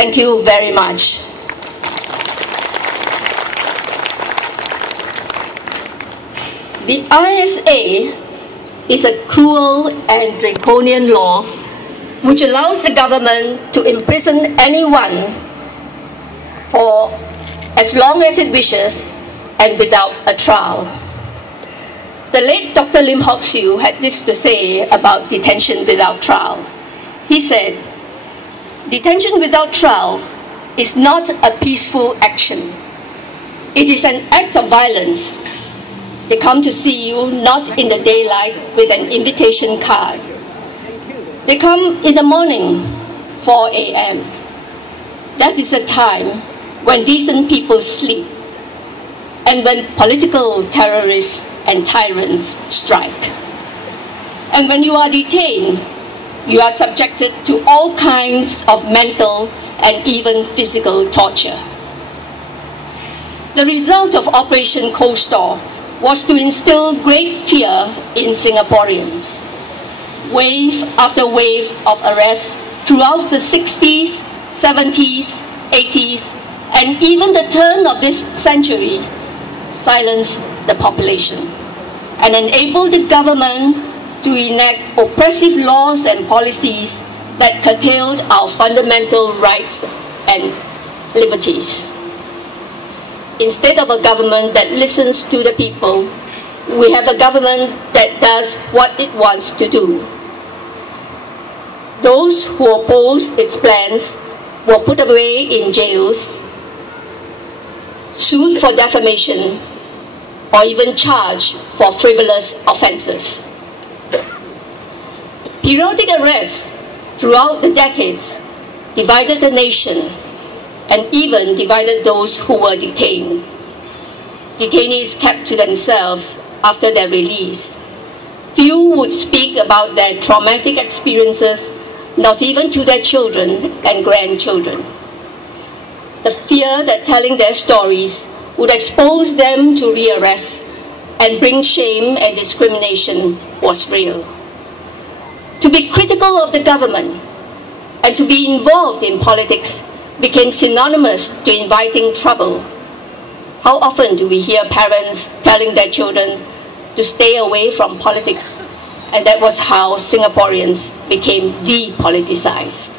Thank you very much. The ISA is a cruel and draconian law which allows the government to imprison anyone for as long as it wishes and without a trial. The late Dr. Lim Hock Siew had this to say about detention without trial. He said, "Detention without trial is not a peaceful action. It is an act of violence. They come to see you not in the daylight with an invitation card. They come in the morning, 4 a.m. That is the time when decent people sleep and when political terrorists and tyrants strike. And when you are detained, you are subjected to all kinds of mental and even physical torture." The result of Operation Cold Storm was to instill great fear in Singaporeans. Wave after wave of arrests throughout the 60s, 70s, 80s, and even the turn of this century silenced the population and enabled the government to enact oppressive laws and policies that curtailed our fundamental rights and liberties. Instead of a government that listens to the people, we have a government that does what it wants to do. Those who oppose its plans were put away in jails, sued for defamation, or even charged for frivolous offences. Periodic arrests throughout the decades divided the nation and even divided those who were detained. Detainees kept to themselves after their release. Few would speak about their traumatic experiences, not even to their children and grandchildren. The fear that telling their stories would expose them to rearrest and bring shame and discrimination was real. To be critical of the government and to be involved in politics became synonymous to inviting trouble. How often do we hear parents telling their children to stay away from politics? And that was how Singaporeans became depoliticized.